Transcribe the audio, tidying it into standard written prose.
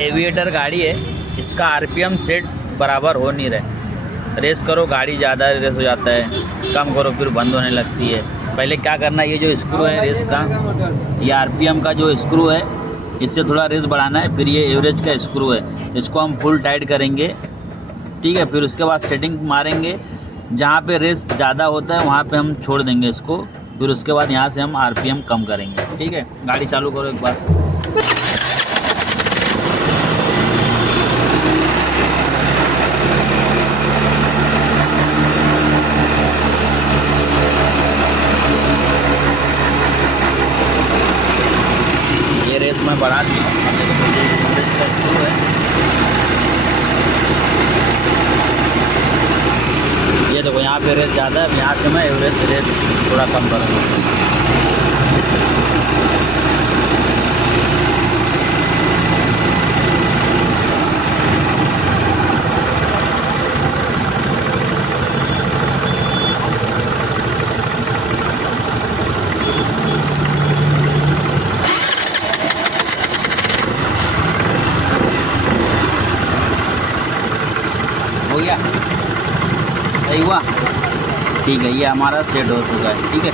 Aviator गाड़ी है, इसका आरपीएम सेट बराबर हो नहीं रहा। रेस करो गाड़ी ज़्यादा रेस हो जाता है, कम करो फिर बंद होने लगती है। पहले क्या करना है, ये जो स्क्रू है रेस का, ये आरपीएम का जो स्क्रू है, इससे थोड़ा रेस बढ़ाना है। फिर ये एवरेज का स्क्रू है, इसको हम फुल टाइट करेंगे, ठीक है। फिर उसके बाद सेटिंग मारेंगे, जहाँ पे रेस ज़्यादा होता है वहाँ पे हम छोड़ देंगे इसको। फिर उसके बाद यहाँ से हम आरपीएम कम करेंगे, ठीक है। गाड़ी चालू करो एक बार। ये रेस मैं बढ़ा दी हूँ। अब देखो ये एवरेज का स्क्रू है, ये देखो यहाँ पे रेस ज़्यादा है। अब यहाँ से मैं एवरेज रेस थोड़ा कम करूँगा। हो गया, सही हुआ, ठीक है। ये हमारा सेट हो चुका है, ठीक है।